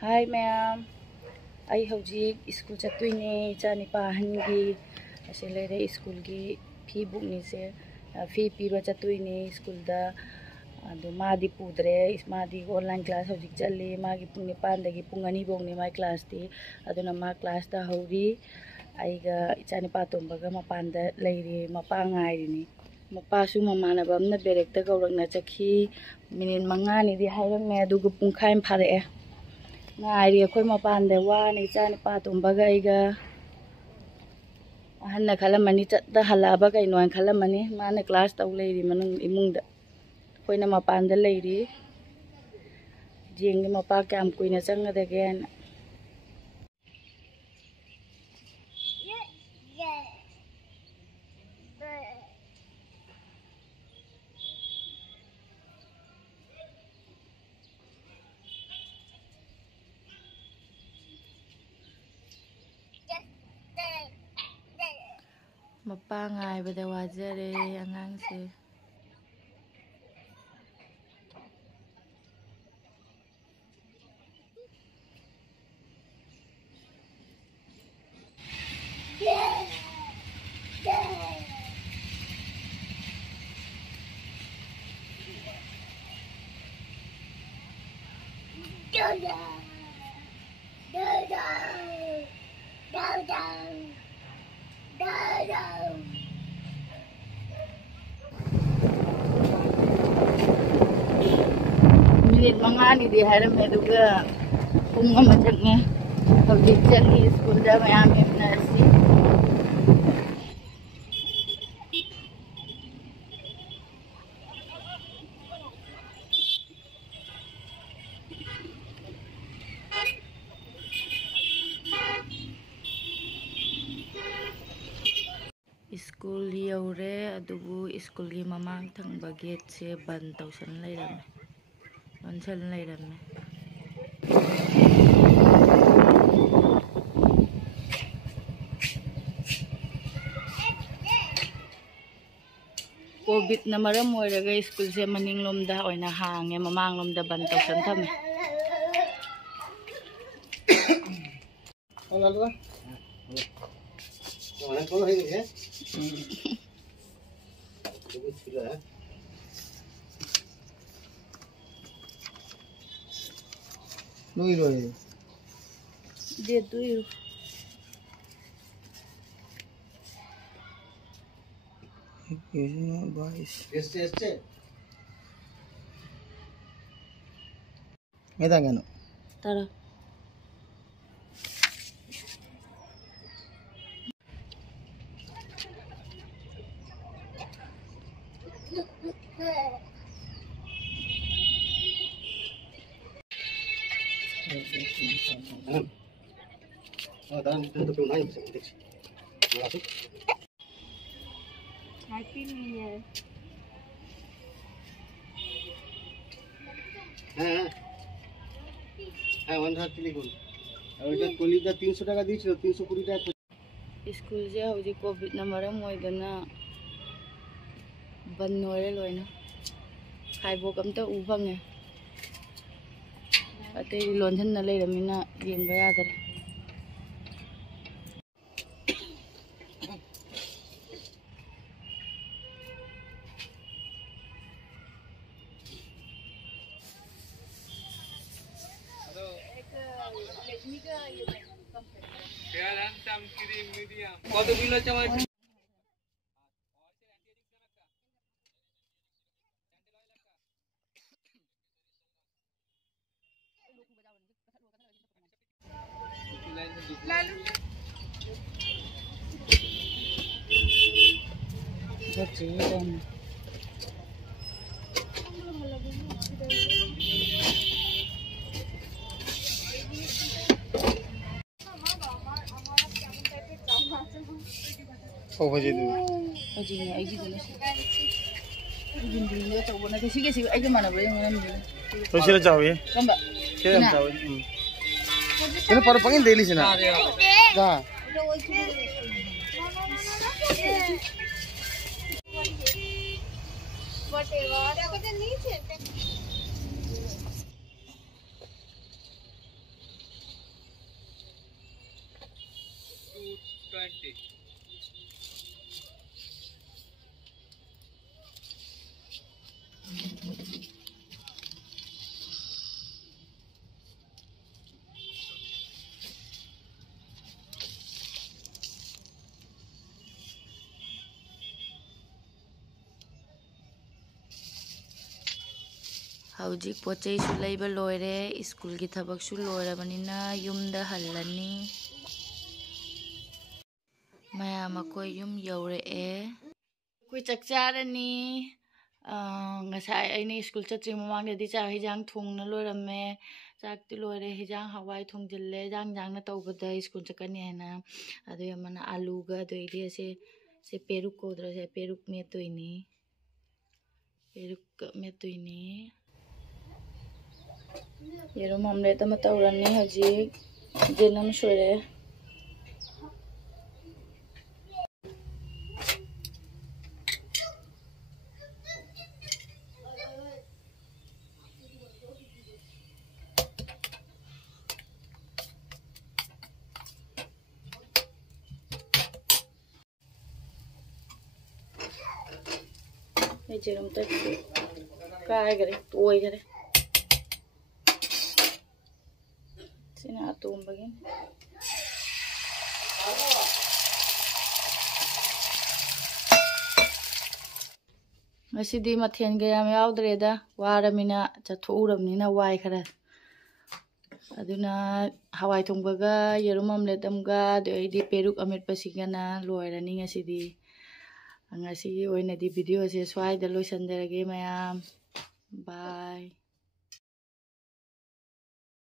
hi ma'am I हौजिक school चतुइने इचा निपा हनगी असे लेरे स्कूल की फी बुकनी से फी पीबा चतुइने स्कूल दा अदो मादी पुद्रे मादी ऑनलाइन क्लास हौजिक चल्ली मागी पुंग निपानदगी पुंग अनि बोंगने माई क्लास दी अदुना मा क्लास दा हौरी आइगा इचा निपा तोंबगा मपानदा लेरी मपा ngaइरिनी मपासु ममानबा अमना बेरेक्ता गौरंगना चखी minute 5 निदि हाइरमे अदुगु पुंखाइ फारए ngairi akhoi mapande wani icha nipa tombaga iga ahanna khalamani chatta halaba kai noin khalamani mana class taw leiri manung imungda khoina mapanda leiri jengni mapa kyam kuina changade gen mapa ngai bada wajare angang se minit 5 ni di haram eduga punga macaknya hojik chali school da mayam nasi school यौरे अदुबु school की ममांग थंगबा gate से बंद तौसन लेरमे लॉन्चल लेरमे Covid न मरम ओइरगा school से मनिंग लोमदा ओइना हांगे ममांग लोमदा बंद तौसन थमे दे दुई तारा हैप्पी न्यू ईयर হ্যাঁ 130 লিখুন আর ওইটা কলিদা 300 টাকা দিয়েছিল 320 টাকা स्कूल से हौजी कोविड न मरम ओइदना बन नोरे लोइना खाइबोक अमता उ फंगे अतै लोनथन न लेरमिना येंबा यादरे কত বিল হচ্ছে আমার लालू बच्चे 오버지 두 어지네 아이지도네 이진들이 저거나 시계 아이만 하고 영어는 도시락 자오예 간다 계란 자오예 근데 바로 빵인 데일리시나 자 हौजिक पोचैसु लैबा लोइरे स्कूल की थबकसु लोइरबनिना युमदा हल्लनी मयाम अखोय युम यौरए कोई चकचारनी ngasai aini school chatri mamang de cha hijang thung na loirame chak ti loire hijang hawai thung jille jang jang na tawbada school chakani haina adu yamana alu ga do ide se peruk ko dra se peruk me toini yerum omelette ma tawrani haji jenam sore jerum tak kai gare toy gare sina atum bagin ngasidi mathen ga yam yaudreda waramina chathuramnina wai khara aduna hawai thongbaga yerum omelette amga deidi peruk amet pasigana loirani ngasidi ngasi oinadi video se swai da loisanderage mayam bye